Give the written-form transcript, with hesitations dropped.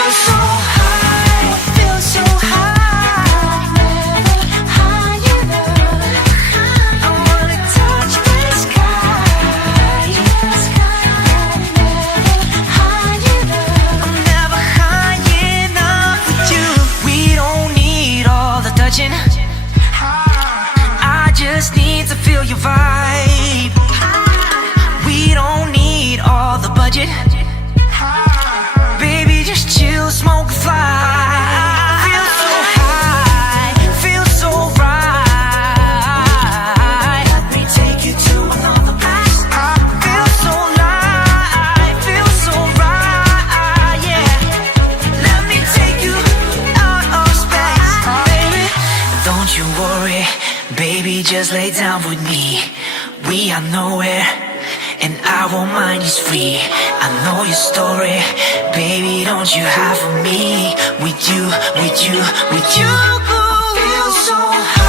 feel so high, feel so high, never high enough. I wanna touch the sky, never high enough. I'm never high enough with you. We don't need all the touching, I just need to feel your vibe. We don't need all the budget, baby, just chill, smoke, fly. Feel so high, feel so right. Let me take you to another place. Feel so light, feel so right, yeah. Let me take you out of space, baby. Don't you worry, baby, just lay down with me. We are nowhere, and I won't mind, it's free. I know your story, baby, don't you hide from me. With you, with you, with you. Feel so high.